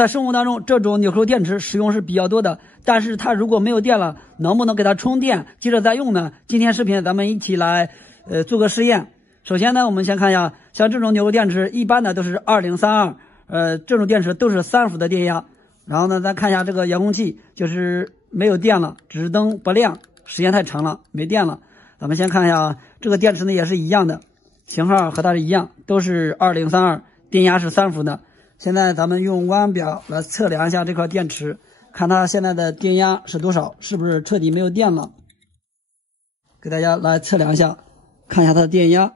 在生活当中，这种纽扣电池使用是比较多的，但是它如果没有电了，能不能给它充电，接着再用呢？今天视频咱们一起来做个实验。首先呢，我们先看一下，像这种纽扣电池，一般的都是2032，这种电池都是3伏的电压。然后呢，再看一下这个遥控器，就是没有电了，指示灯不亮，时间太长了，没电了。咱们先看一下啊，这个电池呢也是一样的，型号和它是一样，都是2032，电压是3伏的。现在咱们用弯表来测量一下这块电池，看它现在的电压是多少，是不是彻底没有电了？给大家来测量一下，看一下它的电压，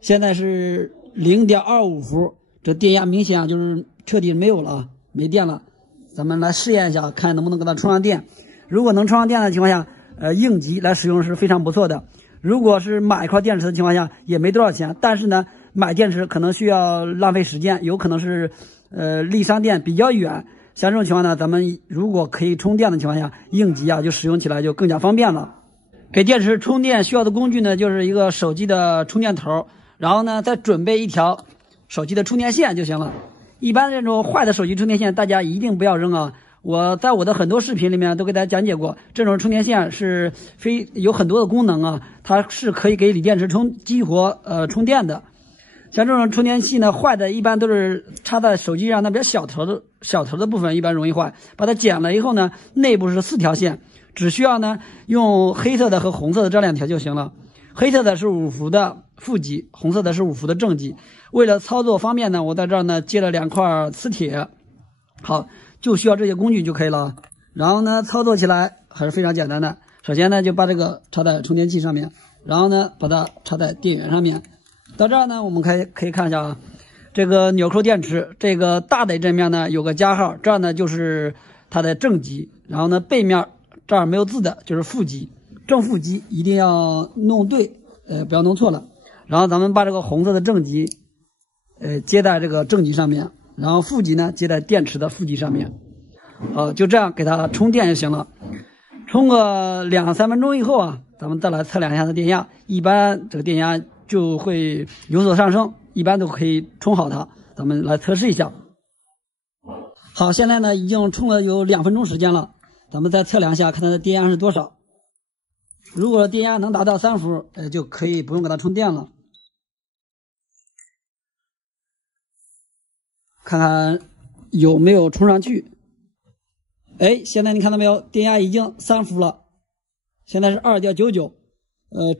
现在是0.25伏，这电压明显啊就是彻底没有了，没电了。咱们来试验一下，看能不能给它充上电。如果能充上电的情况下，应急来使用是非常不错的。如果是买一块电池的情况下，也没多少钱，但是呢，买电池可能需要浪费时间，有可能是离商店比较远。像这种情况呢，咱们如果可以充电的情况下，应急啊就使用起来就更加方便了。给电池充电需要的工具呢，就是一个手机的充电头，然后呢再准备一条手机的充电线就行了。一般这种坏的手机充电线，大家一定不要扔啊！我在我的很多视频里面都给大家讲解过，这种充电线是有很多的功能啊，它是可以给锂电池激活充电的。像这种充电器呢，坏的一般都是插在手机上那边小头的部分，一般容易坏。把它剪了以后呢，内部是4条线，只需要呢用黑色的和红色的这2条就行了。黑色的是5伏的负极，红色的是5伏的正极。为了操作方便呢，我在这儿呢接了2块磁铁，好，就需要这些工具就可以了。然后呢，操作起来还是非常简单的。首先呢，就把这个插在充电器上面，然后呢，把它插在电源上面。到这儿呢，我们可以看一下啊，这个纽扣电池，这个大的这面呢有个加号，这儿呢就是它的正极，然后呢背面这儿没有字的就是负极，正负极一定要弄对，不要弄错了。然后咱们把这个红色的正极，接在这个正极上面，然后负极呢接在电池的负极上面，就这样给它充电就行了。充个2-3分钟以后啊，咱们再来测量一下它的电压，一般这个电压就会有所上升，一般都可以充好它。咱们来测试一下。好，现在呢已经充了有2分钟时间了，咱们再测量一下，看它的电压是多少。如果电压能达到3伏，就可以不用给它充电了。看看有没有充上去。现在你看到没有？电压已经3伏了，现在是2.99。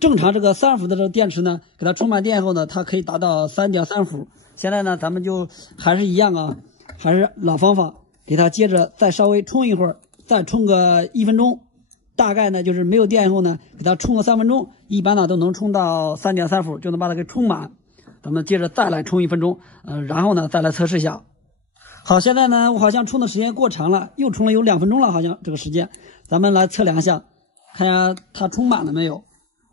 正常这个3伏的这个电池呢，给它充满电以后呢，它可以达到3.3伏。现在呢，咱们就还是一样啊，还是老方法，给它接着再稍微充一会儿，再充个1分钟。大概呢就是没有电以后呢，给它充个3分钟，一般呢都能充到3.3伏，就能把它给充满。咱们接着再来充1分钟，然后呢再来测试一下。好，现在呢我好像充的时间过长了，又充了有2分钟了，好像这个时间，咱们来测量一下，看一下它充满了没有。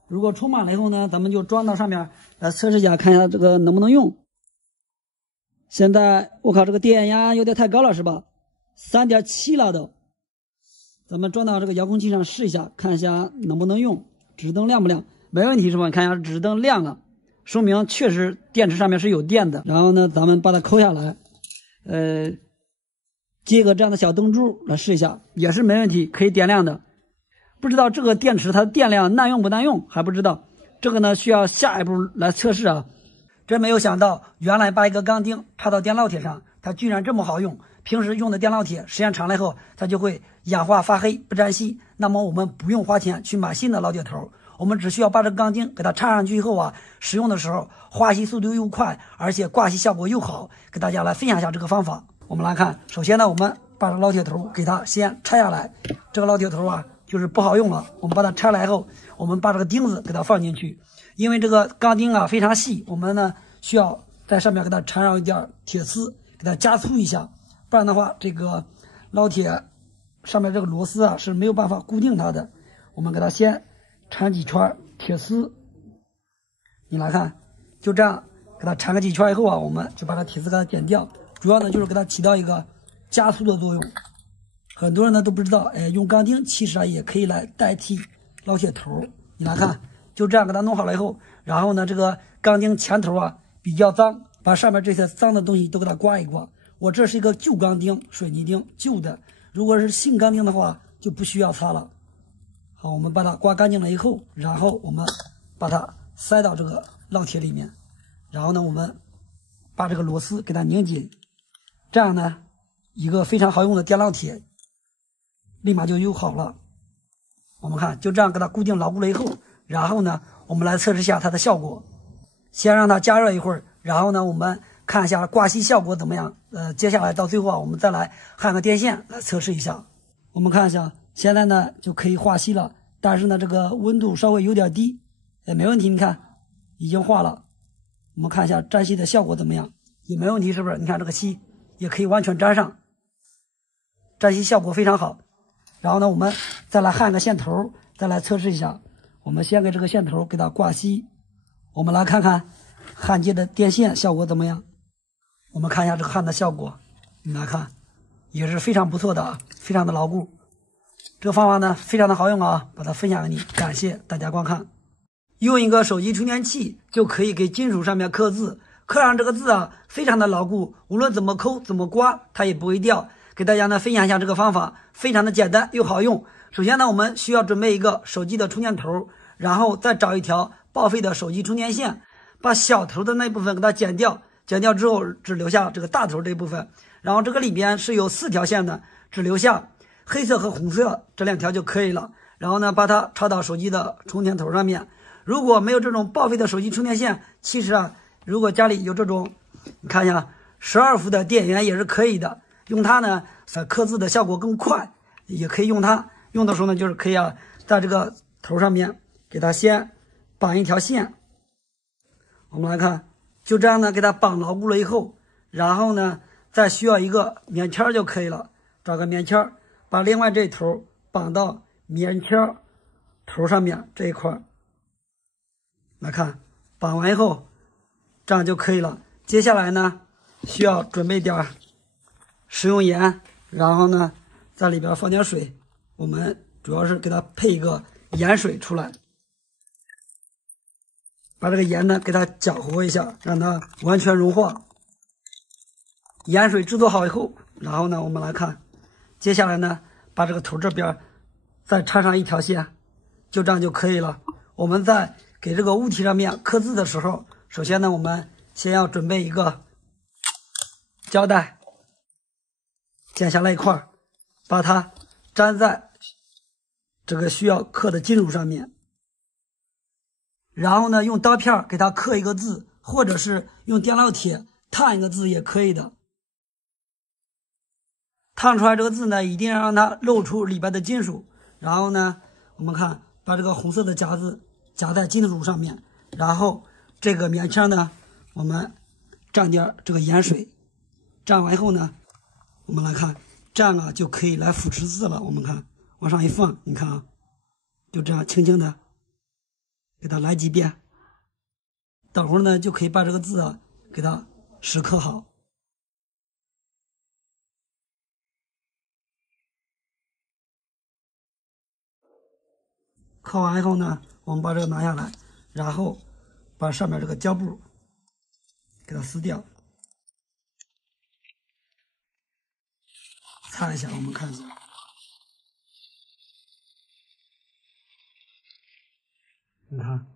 如果充满了以后呢，咱们就装到上面来测试一下，看一下这个能不能用。现在我靠，这个电压有点太高了是吧？3.7了都。咱们装到这个遥控器上试一下，看一下能不能用，指示灯亮不亮？没问题是吧？你看一下指示灯亮了，说明确实电池上面是有电的。然后呢，咱们把它抠下来，接个这样的小灯珠来试一下，也是没问题，可以点亮的。不知道这个电池它的电量耐用不耐用还不知道，这个呢需要下一步来测试啊。真没有想到，原来把一个钢钉插到电烙铁上，它居然这么好用。平时用的电烙铁时间长了以后，它就会氧化发黑不粘锡。那么我们不用花钱去买新的烙铁头，我们只需要把这个钢钉给它插上去以后啊，使用的时候化锡速度又快，而且挂锡效果又好。给大家来分享一下这个方法。我们来看，首先呢，我们把这烙铁头给它先拆下来。这个烙铁头啊，就是不好用了。我们把它拆来后，我们把这个钉子给它放进去。因为这个钢钉啊非常细，我们呢需要在上面给它缠上一点铁丝，给它加粗一下，不然的话，这个烙铁上面这个螺丝啊是没有办法固定它的。我们给它先缠几圈铁丝，你来看，就这样给它缠个几圈以后啊，我们就把这铁丝给它剪掉。主要呢就是给它起到一个加速的作用。很多人呢都不知道，用钢钉其实啊也可以来代替烙铁头。你来看，就这样给它弄好了以后，然后呢这个钢钉前头啊比较脏，把上面这些脏的东西都给它刮一刮。我这是一个旧钢钉，水泥钉，旧的。如果是新钢钉的话，就不需要擦了。好，我们把它刮干净了以后，然后我们把它塞到这个烙铁里面，然后呢，我们把这个螺丝给它拧紧，这样呢，一个非常好用的电烙铁立马就又好了。我们看，就这样给它固定牢固了以后，然后呢，我们来测试一下它的效果。先让它加热一会儿，然后呢，我们看一下刮吸效果怎么样。接下来到最后啊，我们再来焊个电线来测试一下。我们看一下，现在呢就可以化吸了，但是呢这个温度稍微有点低，也没问题。你看，已经化了。我们看一下粘吸的效果怎么样，也没问题，是不是？你看这个吸也可以完全粘上，粘吸效果非常好。然后呢，我们再来焊个线头，再来测试一下。我们先给这个线头给它挂吸，我们来看看焊接的电线效果怎么样。我们看一下这个焊的效果，你来看也是非常不错的啊，非常的牢固。这个方法呢非常的好用啊，把它分享给你，感谢大家观看。用一个手机充电器就可以给金属上面刻字，刻上这个字啊非常的牢固，无论怎么抠怎么刮它也不会掉。给大家呢分享一下这个方法，非常的简单又好用。首先呢，我们需要准备一个手机的充电头，然后再找一条报废的手机充电线，把小头的那部分给它剪掉，剪掉之后只留下这个大头这部分，然后这个里边是有4条线的，只留下黑色和红色这2条就可以了。然后呢，把它插到手机的充电头上面。如果没有这种报废的手机充电线，其实啊，如果家里有这种，你看一下12伏的电源也是可以的。用它呢，刻字的效果更快，也可以用它。用的时候呢，就是可以啊，在这个头上面给它先绑一条线。我们来看，就这样呢，给它绑牢固了以后，然后呢，再需要一个棉签就可以了。找个棉签，把另外这一头绑到棉签头上面这一块。来看，绑完以后，这样就可以了。接下来呢，需要准备点食用盐，然后呢，在里边放点水。我们主要是给它配一个盐水出来，把这个盐呢给它搅和一下，让它完全融化。盐水制作好以后，然后呢，我们来看，接下来呢，把这个头这边再插上一条线，就这样就可以了。我们在给这个物体上面刻字的时候，首先呢，我们先要准备一个胶带。剪下来一块，把它粘在这个需要刻的金属上面，然后呢，用刀片给它刻一个字，或者是用电烙铁烫一个字也可以的。烫出来这个字呢，一定要让它露出里边的金属。然后呢，我们看，把这个红色的夹子夹在金属上面，然后这个棉签呢，我们蘸点这个盐水，蘸完以后呢，我们来看，这样啊就可以来腐蚀字了。我们看，往上一放，你看啊，就这样轻轻的给它来几遍，等会儿呢就可以把这个字啊给它蚀刻好。刻完以后呢，我们把这个拿下来，然后把上面这个胶布给它撕掉。擦一下，我们看一下，你看，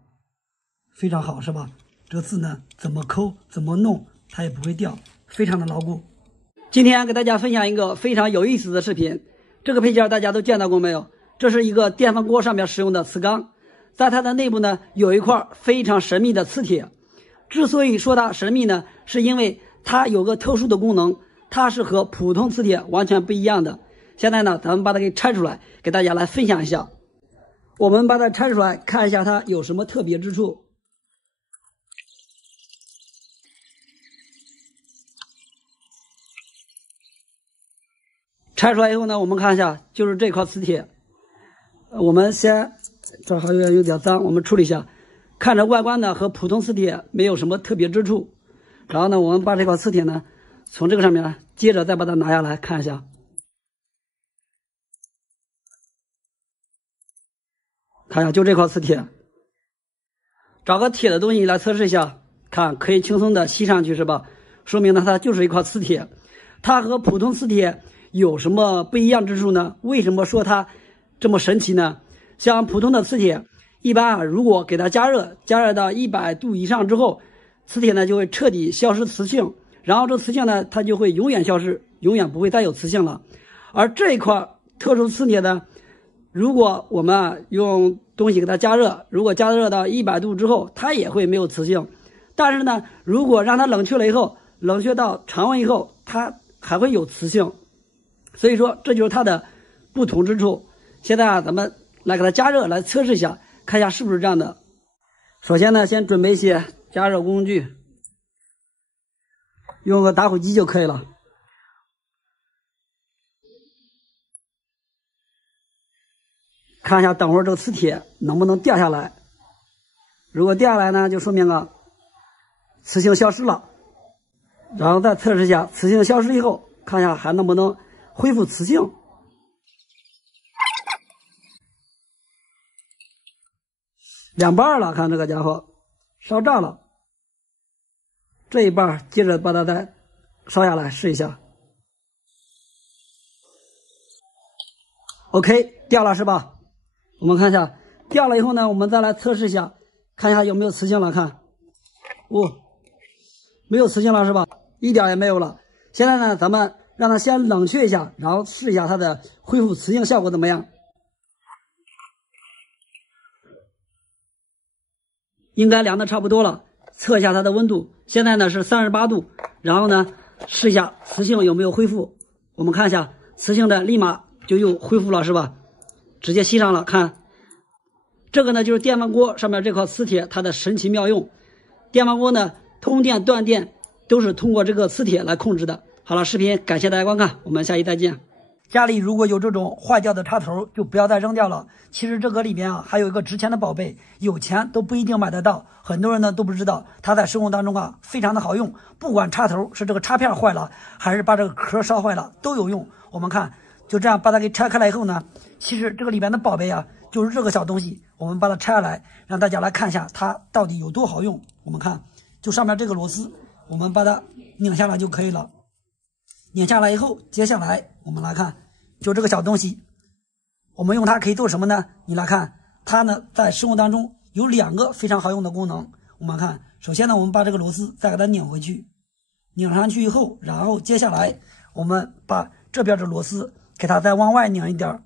非常好，是吧？这个字呢，怎么抠怎么弄，它也不会掉，非常的牢固。今天给大家分享一个非常有意思的视频，这个配件大家都见到过没有？这是一个电饭锅上面使用的瓷缸，在它的内部呢有一块非常神秘的磁铁。之所以说它神秘呢，是因为它有个特殊的功能。它是和普通磁铁完全不一样的。现在呢，咱们把它给拆出来，给大家来分享一下。我们把它拆出来，看一下它有什么特别之处。拆出来以后呢，我们看一下，就是这块磁铁。我们先，这还有点脏，我们处理一下。看着外观呢和普通磁铁没有什么特别之处。然后呢，我们把这块磁铁呢从这个上面接着再把它拿下来看一下，看一下就这块磁铁，找个铁的东西来测试一下，看可以轻松的吸上去是吧？说明呢它就是一块磁铁。它和普通磁铁有什么不一样之处呢？为什么说它这么神奇呢？像普通的磁铁，一般啊，如果给它加热到100度以上之后，磁铁呢就会彻底消失磁性，然后这磁性呢它就会永远消失，永远不会再有磁性了。而这一块特殊磁铁呢，如果我们用东西给它加热，如果加热到100度之后，它也会没有磁性。但是呢，如果让它冷却了以后，冷却到常温以后，它还会有磁性。所以说这就是它的不同之处。现在咱们来给它加热，来测试一下，看一下是不是这样的。首先呢，先准备一些加热工具，用个打火机就可以了。看一下等会儿这个磁铁能不能掉下来。如果掉下来呢，就说明磁性消失了。然后再测试一下磁性消失以后，看一下还能不能恢复磁性。两半了，看这个家伙烧炸了。这一半接着把它再烧下来试一下。OK， 掉了是吧？我们看一下掉了以后呢，我们再来测试一下，看一下有没有磁性了。看，没有磁性了是吧？一点也没有了。现在呢，咱们让它先冷却一下，然后试一下它的恢复磁性效果怎么样。应该凉的差不多了，测一下它的温度，现在呢是38度，然后呢试一下磁性有没有恢复。我们看一下磁性的立马就又恢复了是吧？直接吸上了。看这个呢就是电饭锅上面这块磁铁它的神奇妙用。电饭锅呢通电断电都是通过这个磁铁来控制的。好了，视频感谢大家观看，我们下期再见。家里如果有这种坏掉的插头，就不要再扔掉了。其实这个里面还有一个值钱的宝贝，有钱都不一定买得到。很多人呢都不知道，它在生活当中非常的好用。不管插头是这个插片坏了，还是把这个壳烧坏了，都有用。我们看，就这样把它给拆开来以后呢，其实这个里面的宝贝就是这个小东西。我们把它拆下来，让大家来看一下它到底有多好用。我们看，就上面这个螺丝，我们把它拧下来就可以了。拧下来以后，接下来我们来看，就这个小东西，我们用它可以做什么呢？你来看，它呢在生活当中有2个非常好用的功能。我们看，首先呢，我们把这个螺丝再给它拧回去，拧上去以后，然后接下来我们把这边的螺丝给它再往外拧一点。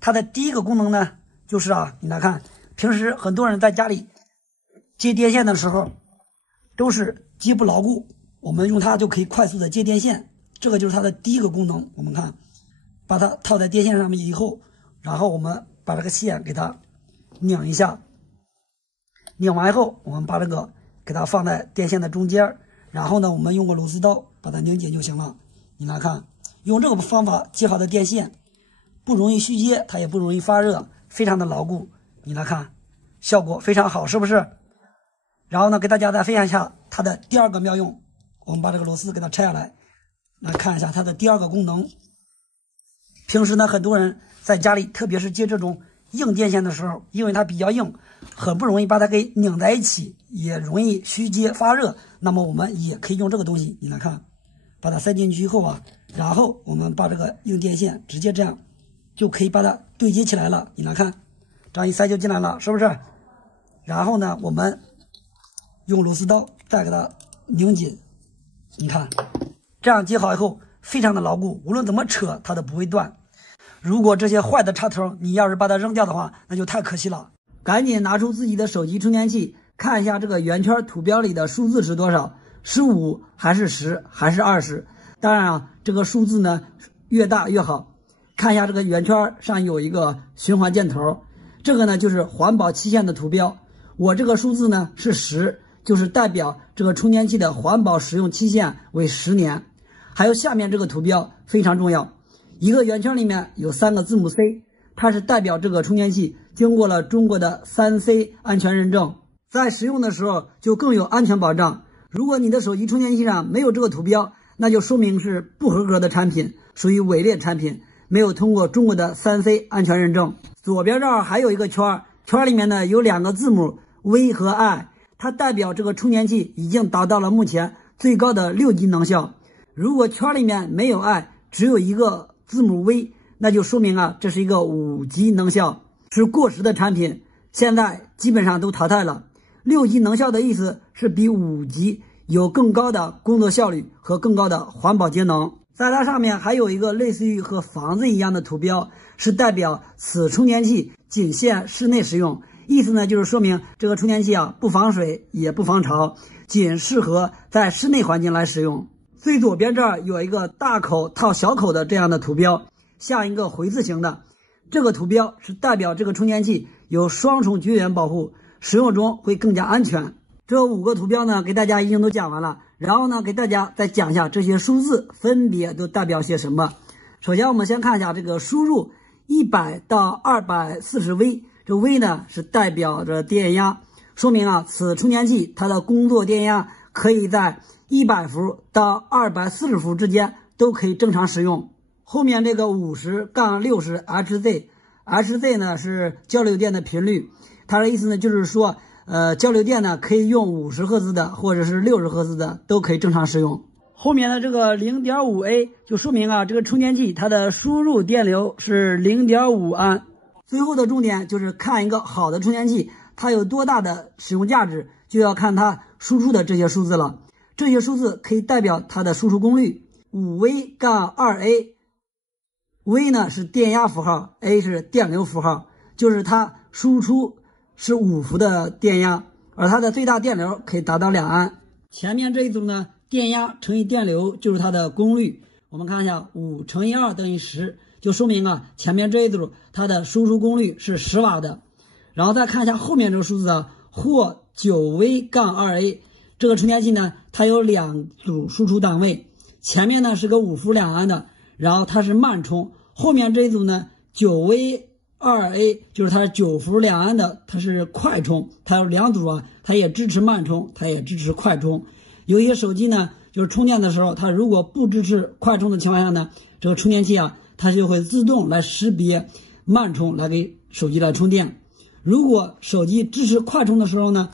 它的第一个功能呢，就是你来看，平时很多人在家里接电线的时候都是接不牢固，我们用它就可以快速的接电线。这个就是它的第一个功能。我们看，把它套在电线上面以后，然后我们把这个线给它拧一下，拧完以后，我们把这个给它放在电线的中间，然后呢，我们用个螺丝刀把它拧紧就行了。你来看，用这个方法接好的电线，不容易虚接，它也不容易发热，非常的牢固。你来看，效果非常好，是不是？然后呢，给大家再分享一下它的第2个妙用。我们把这个螺丝给它拆下来，来看一下它的第2个功能。平时呢，很多人在家里，特别是接这种硬电线的时候，因为它比较硬，很不容易把它给拧在一起，也容易虚接发热。那么我们也可以用这个东西，你来看，把它塞进去以后然后我们把这个硬电线直接这样就可以把它对接起来了。你来看，这样一塞就进来了，是不是？然后呢，我们用螺丝刀再给它拧紧。你看，这样接好以后非常的牢固，无论怎么扯它都不会断。如果这些坏的插头你要是把它扔掉的话，那就太可惜了。赶紧拿出自己的手机充电器，看一下这个圆圈图标里的数字是多少，15还是10还是20。当然这个数字呢越大越好。看一下这个圆圈上有一个循环箭头，这个呢就是环保期限的图标。我这个数字呢是10，就是代表这个充电器的环保使用期限为10年。还有下面这个图标非常重要，一个圆圈里面有3个字母 C， 它是代表这个充电器经过了中国的3C 安全认证，在使用的时候就更有安全保障。如果你的手机充电器上没有这个图标，那就说明是不合格的产品，属于伪劣产品，没有通过中国的3C 安全认证。左边这儿还有一个圈，圈里面呢有2个字母 V 和 I， 它代表这个充电器已经达到了目前最高的6级能效。如果圈里面没有 I， 只有一个字母 V， 那就说明这是一个5级能效，是过时的产品，现在基本上都淘汰了。6级能效的意思是比5级有更高的工作效率和更高的环保节能。在它上面还有一个类似于和房子一样的图标，是代表此充电器仅限室内使用。意思呢，就是说明这个充电器不防水也不防潮，仅适合在室内环境来使用。最左边这儿有一个大口套小口的这样的图标，像一个回字形的。这个图标是代表这个充电器有双重绝缘保护，使用中会更加安全。这5个图标呢，给大家已经都讲完了。然后呢，给大家再讲一下这些数字分别都代表些什么。首先，我们先看一下这个输入100到240V，这 V 呢是代表着电压，说明此充电器它的工作电压可以在100伏到240伏之间都可以正常使用。后面这个50-60Hz，Hz 呢是交流电的频率，它的意思呢就是说，交流电呢可以用50赫兹的或者是60赫兹的都可以正常使用。后面的这个 0.5A 就说明这个充电器它的输入电流是 0.5安。最后的重点就是看一个好的充电器它有多大的使用价值，就要看它输出的这些数字了。这些数字可以代表它的输出功率。5V-2A， V 呢是电压符号， A 是电流符号，就是它输出是5伏的电压，而它的最大电流可以达到2安。前面这一组呢，电压乘以电流就是它的功率。我们看一下5乘以2等于10，就说明前面这一组它的输出功率是10瓦的。然后再看一下后面这个数字或 9V-2A， 这个充电器呢，它有2组输出档位，前面呢是个5伏2安的，然后它是慢充，后面这一组呢 9V-2A 就是它是9伏2安的，它是快充，它有2组它也支持慢充，它也支持快充。有一些手机呢，就是充电的时候，它如果不支持快充的情况下呢，这个充电器它就会自动来识别慢充来给手机来充电。如果手机支持快充的时候呢，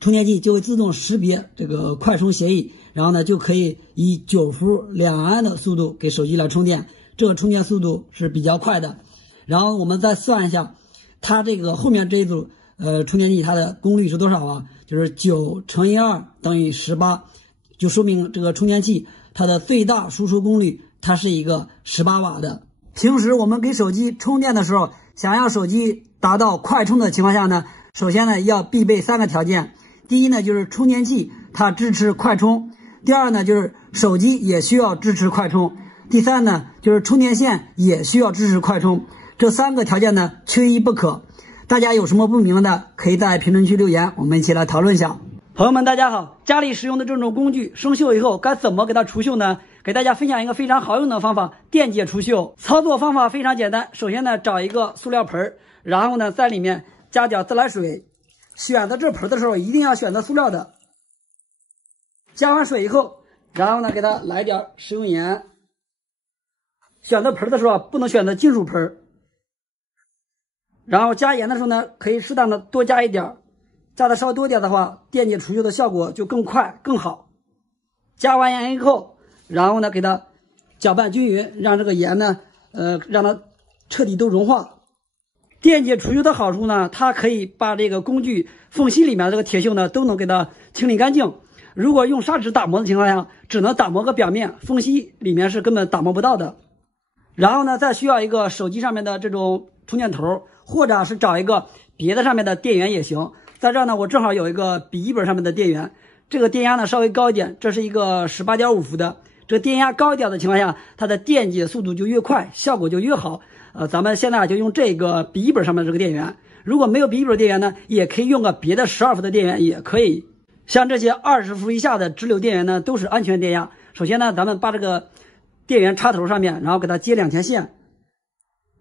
充电器就会自动识别这个快充协议，然后呢就可以以9伏2安的速度给手机来充电，这个充电速度是比较快的。然后我们再算一下它这个后面这一组充电器它的功率是多少就是9乘以2等于18，就说明这个充电器它的最大输出功率它是一个18瓦的。平时我们给手机充电的时候，想要手机达到快充的情况下呢，首先呢要必备3个条件。第一呢就是充电器它支持快充，第二呢就是手机也需要支持快充，第三呢就是充电线也需要支持快充。这3个条件呢缺一不可。大家有什么不明白的，可以在评论区留言，我们一起来讨论一下。朋友们大家好，家里使用的这种工具生锈以后该怎么给它除锈呢？给大家分享一个非常好用的方法，电解除锈。操作方法非常简单，首先呢找一个塑料盆，然后呢在里面加点自来水，选择这盆的时候一定要选择塑料的。加完水以后，然后呢给它来点食用盐。选择盆的时候不能选择金属盆。然后加盐的时候呢，可以适当的多加一点，加的稍微多点的话，电解除锈的效果就更快更好。加完盐以后，然后呢给它搅拌均匀，让这个盐呢让它彻底都融化。电解除锈的好处呢，它可以把这个工具缝隙里面这个铁锈呢都能给它清理干净。如果用砂纸打磨的情况下，只能打磨个表面，缝隙里面是根本打磨不到的。然后呢再需要一个手机上面的这种充电头，或者是找一个别的上面的电源也行。在这儿呢我正好有一个笔记本上面的电源，这个电压呢稍微高一点，这是一个 18.5 伏的。这个电压高一点的情况下，它的电解速度就越快，效果就越好。咱们现在就用这个笔记本上面的这个电源，如果没有笔记本电源呢，也可以用个别的12伏的电源也可以。像这些20伏以下的直流电源呢都是安全电压。首先呢咱们把这个电源插头上面，然后给它接2条线，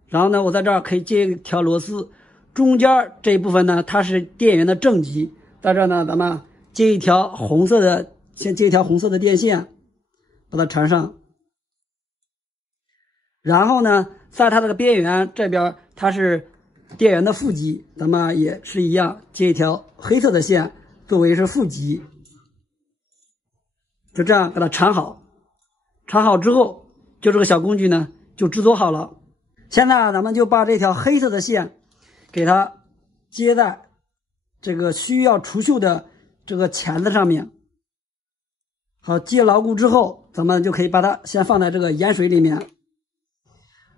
然后呢我在这儿可以接一条螺丝，中间这一部分呢它是电源的正极，在这儿呢咱们接一条红色的，先接一条红色的电线把它缠上，然后呢在它这个边缘这边它是电源的负极，咱们也是一样接一条黑色的线作为是负极，就这样给它缠好。插好之后，就这个小工具呢就制作好了。现在咱们就把这条黑色的线给它接在这个需要除锈的这个钳子上面。好，接牢固之后，咱们就可以把它先放在这个盐水里面。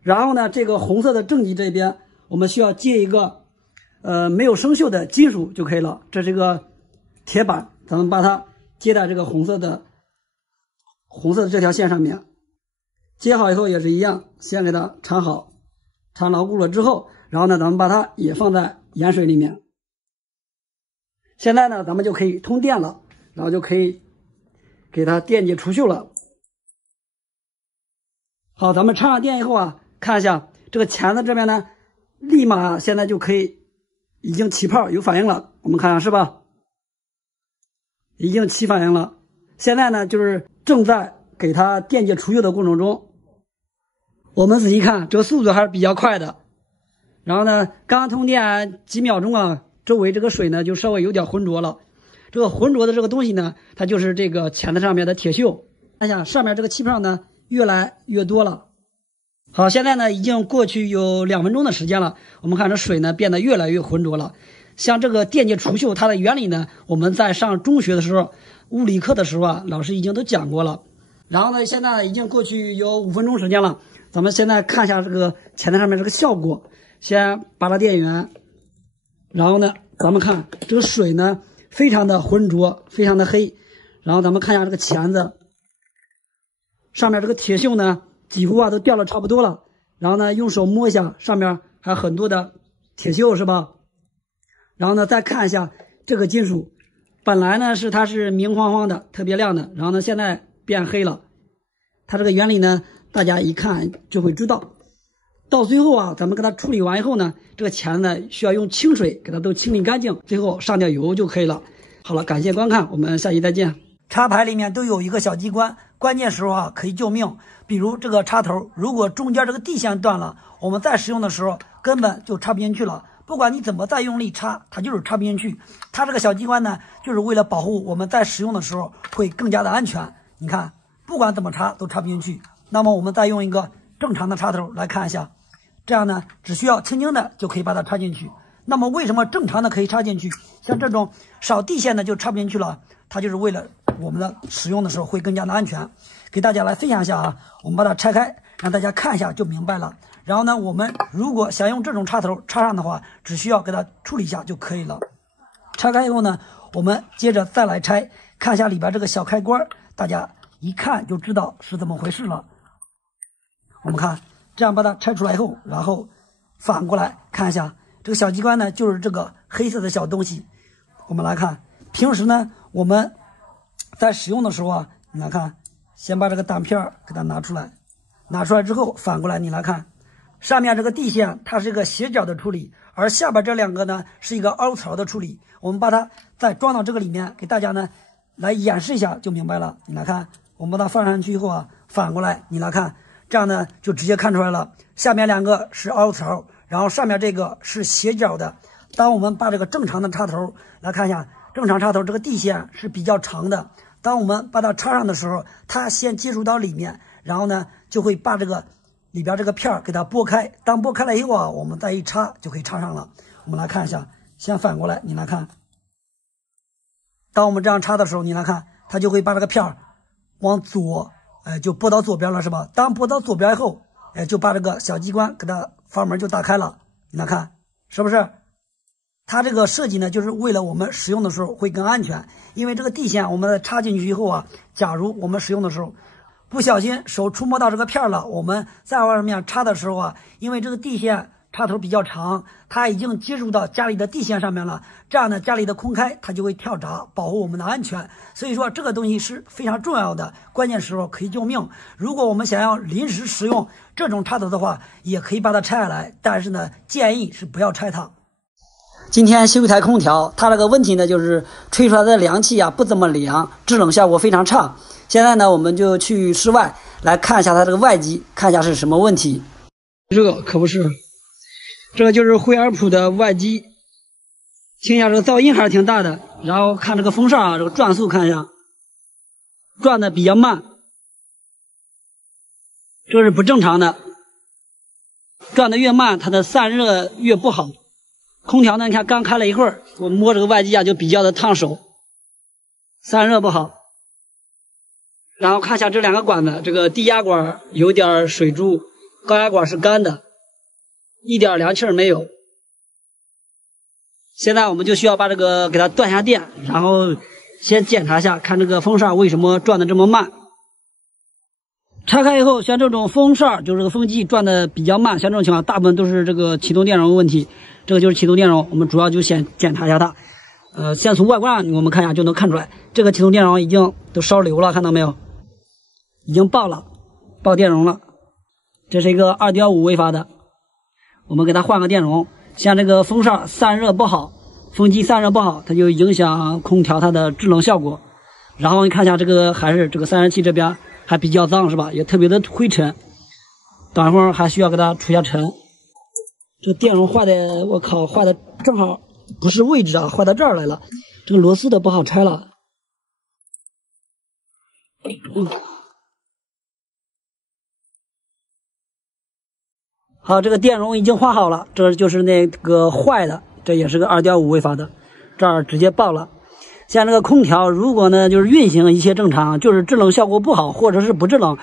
然后呢，这个红色的正极这边，我们需要接一个没有生锈的金属就可以了。这是一个铁板，咱们把它接在这个红色的这条线上面。接好以后也是一样，先给它缠好，缠牢固了之后，然后呢，咱们把它也放在盐水里面。现在呢，咱们就可以通电了，然后就可以给它电解除锈了。好，咱们插上电以后啊，看一下这个钳子这边呢，立马现在就可以已经起泡有反应了，我们看看是吧？已经起反应了。现在呢，就是正在给它电解除锈的过程中。我们仔细看，这个速度还是比较快的。然后呢，刚刚通电几秒钟啊，周围这个水呢就稍微有点浑浊了。这个浑浊的这个东西呢，它就是这个钳子上面的铁锈。看一下上面这个气泡呢越来越多了。好，现在呢已经过去有2分钟的时间了。我们看这水呢变得越来越浑浊了。像这个电解除锈，它的原理呢，我们在上中学的时候，物理课的时候啊，老师已经都讲过了。然后呢，现在已经过去有5分钟时间了。咱们现在看一下这个钳子上面这个效果。先拔了电源，然后呢，咱们看这个水呢非常的浑浊，非常的黑。然后咱们看一下这个钳子上面这个铁锈呢，几乎啊都掉了差不多了。然后呢，用手摸一下，上面还有很多的铁锈，是吧？然后呢，再看一下这个金属，本来呢它是明晃晃的，特别亮的，然后呢现在变黑了。它这个原理呢，大家一看就会知道。到最后啊，咱们给它处理完以后呢，这个钳呢需要用清水给它都清理干净，最后上点油就可以了。好了，感谢观看，我们下期再见。插排里面都有一个小机关，关键时候啊可以救命。比如这个插头，如果中间这个地线断了，我们再使用的时候根本就插不进去了。不管你怎么再用力插，它就是插不进去。它这个小机关呢，就是为了保护我们在使用的时候会更加的安全。你看，不管怎么插都插不进去。那么我们再用一个正常的插头来看一下，这样呢，只需要轻轻的就可以把它插进去。那么为什么正常的可以插进去，像这种少地线的就插不进去了？它就是为了我们的使用的时候会更加的安全。给大家来分享一下啊，我们把它拆开，让大家看一下就明白了。然后呢，我们如果想用这种插头插上的话，只需要给它处理一下就可以了。拆开以后呢，我们接着再来拆，看一下里边这个小开关，大家一看就知道是怎么回事了。我们看，这样把它拆出来以后，然后反过来看一下，这个小机关呢，就是这个黑色的小东西。我们来看，平时呢，我们在使用的时候啊，你来看，先把这个单片给它拿出来，拿出来之后反过来，你来看，上面这个地线它是一个斜角的处理，而下边这2个呢是一个凹槽的处理。我们把它再装到这个里面，给大家呢来演示一下就明白了。你来看，我们把它放上去以后啊，反过来，你来看。这样呢，就直接看出来了。下面2个是凹槽，然后上面这个是斜角的。当我们把这个正常的插头来看一下，正常插头这个地线是比较长的。当我们把它插上的时候，它先接触到里面，然后呢，就会把这个里边这个片给它拨开。当拨开了以后啊，我们再一插就可以插上了。我们来看一下，先反过来，你来看。当我们这样插的时候，你来看，它就会把这个片往左。就拨到左边了，是吧？当拨到左边以后，就把这个小机关给它阀门就打开了。你来看，是不是？它这个设计呢，就是为了我们使用的时候会更安全。因为这个地线我们插进去以后啊，假如我们使用的时候不小心手触摸到这个片了，我们在外面插的时候啊，因为这个地线插头比较长，它已经接触到家里的地线上面了，这样呢，家里的空开它就会跳闸，保护我们的安全。所以说这个东西是非常重要的，关键时候可以救命。如果我们想要临时使用这种插头的话，也可以把它拆下来，但是呢，建议是不要拆它。今天修一台空调，它这个问题呢，就是吹出来的凉气啊不怎么凉，制冷效果非常差。现在呢，我们就去室外来看一下它这个外机，看一下是什么问题。这个可不是。这个就是惠而浦的外机，听一下这个噪音还是挺大的。然后看这个风扇啊，这个转速看一下，转的比较慢。这是不正常的。转的越慢，它的散热越不好。空调呢，你看刚开了一会儿，我摸这个外机就比较的烫手，散热不好。然后看一下这两个管子，这个低压管有点水珠，高压管是干的，一点凉气儿没有。现在我们就需要把这个给它断下电，然后先检查一下，看这个风扇为什么转的这么慢。拆开以后，像这种风扇就是这个风机转的比较慢，像这种情况大部分都是这个启动电容问题。这个就是启动电容，我们主要就先检查一下它。先从外观上我们看一下就能看出来，这个启动电容已经都烧流了，看到没有？已经爆了，爆电容了。这是一个 2.5 微发的，我们给它换个电容。像这个风扇散热不好，风机散热不好，它就影响空调它的制冷效果。然后你看一下这个还是这个散热器这边还比较脏是吧？也特别的灰尘。等一会儿还需要给它除下尘。这个电容坏的，我靠，坏的正好不是位置啊，坏到这儿来了。这个螺丝的不好拆了。好，这个电容已经换好了，这就是那个坏的，这也是个 2.5 微发的，这儿直接爆了。像这个空调，如果呢就是运行一切正常，就是制冷效果不好，或者是不制冷，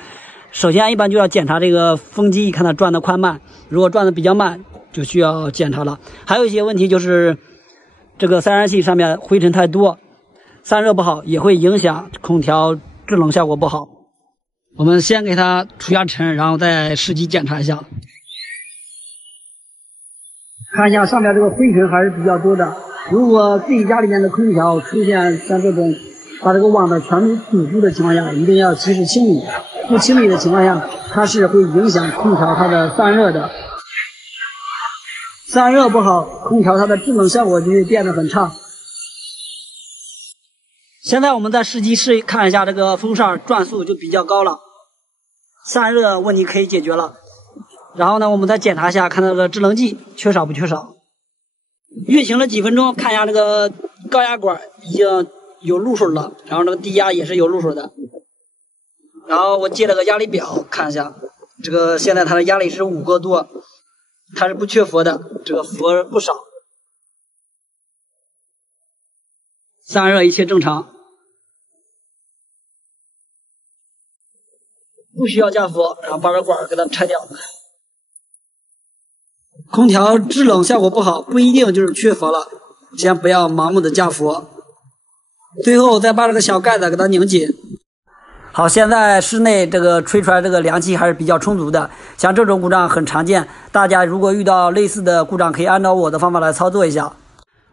首先一般就要检查这个风机，看它转的快慢。如果转的比较慢，就需要检查了。还有一些问题就是这个散热器上面灰尘太多，散热不好，也会影响空调制冷效果不好。我们先给它除下尘，然后再实际检查一下。看一下上面这个灰尘还是比较多的。如果自己家里面的空调出现像这种把这个网子全部堵住的情况下，一定要及时清理。不清理的情况下，它是会影响空调它的散热的。散热不好，空调它的制冷效果就会变得很差。现在我们再实际看一下这个风扇转速就比较高了，散热问题可以解决了。然后呢，我们再检查一下，看它的制冷剂缺少不缺少。运行了几分钟，看一下这个高压管已经有露水了，然后这个低压也是有露水的。然后我接了个压力表看一下，这个现在它的压力是5个多，它是不缺氟的，这个氟不少。散热一切正常，不需要加氟，然后把这管给它拆掉。空调制冷效果不好，不一定就是缺氟了，先不要盲目的加氟。最后再把这个小盖子给它拧紧。好，现在室内这个吹出来这个凉气还是比较充足的，像这种故障很常见，大家如果遇到类似的故障，可以按照我的方法来操作一下。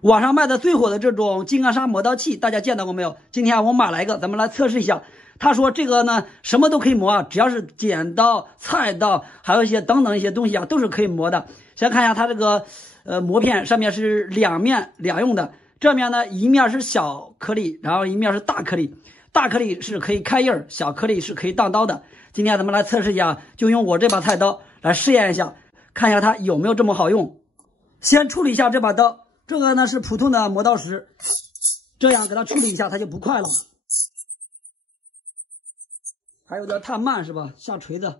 网上卖的最火的这种金刚砂磨刀器，大家见到过没有？今天我买了一个，咱们来测试一下。他说这个呢什么都可以磨啊，只要是剪刀、菜刀，还有一些等等一些东西啊，都是可以磨的。先看一下它这个磨片，上面是两面两用的，这面呢一面是小颗粒，然后一面是大颗粒。大颗粒是可以开印儿，小颗粒是可以当刀的。今天咱们来测试一下，就用我这把菜刀来试验一下，看一下它有没有这么好用。先处理一下这把刀，这个呢是普通的磨刀石，这样给它处理一下，它就不快了。还有点太慢是吧？下锤子。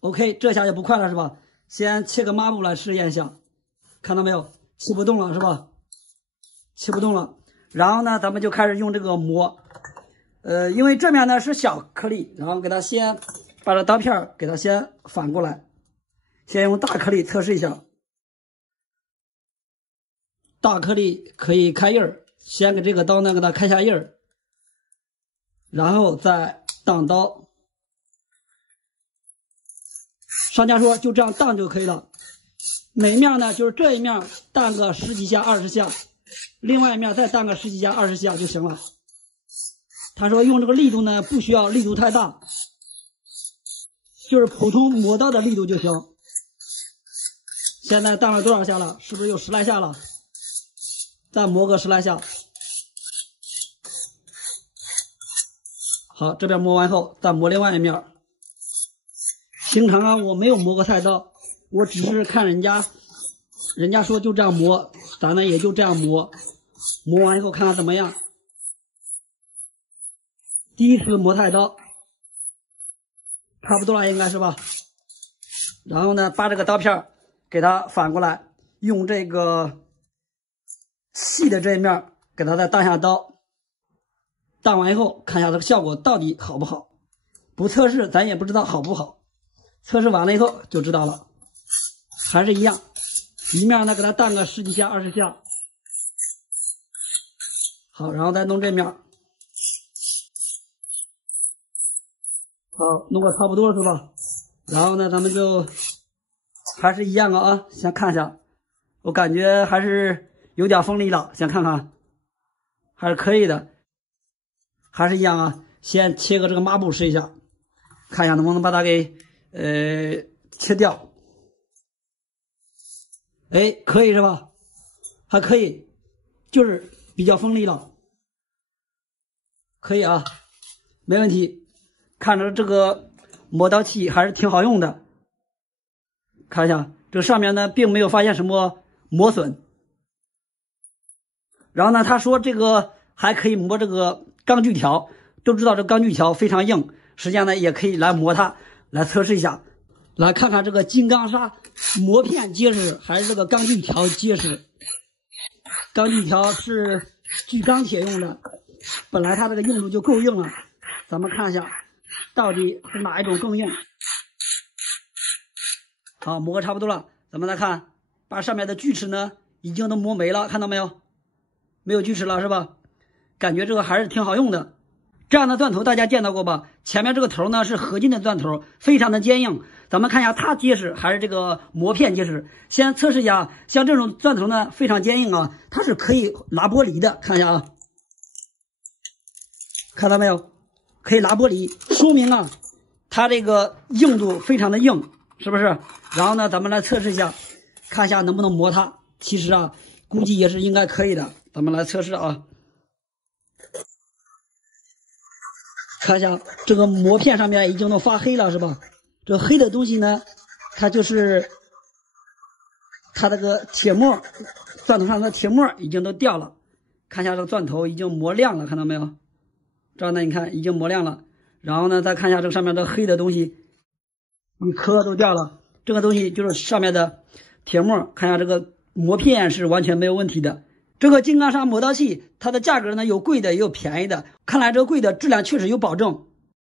OK， 这下就不快了是吧？先切个抹布来试验一下，看到没有？切不动了是吧？切不动了。然后呢，咱们就开始用这个磨。因为这面呢是小颗粒，然后给它先把这刀片给它先反过来，先用大颗粒测试一下。大颗粒可以开印儿，先给这个刀呢给它开下印儿，然后再当刀。商家说就这样当就可以了，每面呢就是这一面当个10几下20下，另外一面再当个10几下20下就行了。他说用这个力度呢不需要力度太大，就是普通磨刀的力度就行。现在当了多少下了？是不是有10来下了？再磨个10来下。好，这边磨完后再磨另外一面。平常啊我没有磨过菜刀，我只是看人家说就这样磨，咱呢也就这样磨，磨完以后看看怎么样。第一次磨太刀，差不多了，应该是吧？然后呢，把这个刀片给它反过来，用这个细的这一面给它再当下刀，当完以后看一下这个效果到底好不好。不测试咱也不知道好不好，测试完了以后就知道了。还是一样，一面呢给它当个10几下、20下。好，然后再弄这面。好，弄个差不多是吧？然后呢，咱们就还是一样啊，先看一下，我感觉还是有点锋利了，先看看，还是可以的，还是一样啊，先切个这个抹布试一下，看一下能不能把它给切掉。哎，可以是吧？还可以，就是比较锋利了，可以啊，没问题。看着这个磨刀器还是挺好用的，看一下这上面呢并没有发现什么磨损。然后呢，他说这个还可以磨这个钢锯条，都知道这钢锯条非常硬，实际上呢也可以来磨它，来测试一下，来看看这个金刚砂磨片结实还是这个钢锯条结实。钢锯条是锯钢铁用的，本来它这个硬度就够硬了，咱们看一下到底是哪一种更硬。好，磨个差不多了，咱们来看，把上面的锯齿呢已经都磨没了，看到没有？没有锯齿了是吧？感觉这个还是挺好用的。这样的钻头大家见到过吧？前面这个头呢是合金的钻头，非常的坚硬。咱们看一下它结实还是这个磨片结实。先测试一下，像这种钻头呢非常坚硬啊，它是可以拉玻璃的。看一下啊，看到没有？可以拉玻璃，说明啊它这个硬度非常的硬，是不是？然后呢，咱们来测试一下，看一下能不能磨它。其实啊，估计也是应该可以的。咱们来测试啊。看一下这个磨片上面已经都发黑了，是吧？这黑的东西呢，它就是它这个铁末，钻头上的铁末已经都掉了。看一下这个钻头已经磨亮了，看到没有？这样呢，你看已经磨亮了。然后呢，再看一下这个上面的黑的东西，一颗都掉了。这个东西就是上面的铁末，看一下这个磨片是完全没有问题的。这个金刚砂磨刀器，它的价格呢有贵的也有便宜的，看来这个贵的质量确实有保证。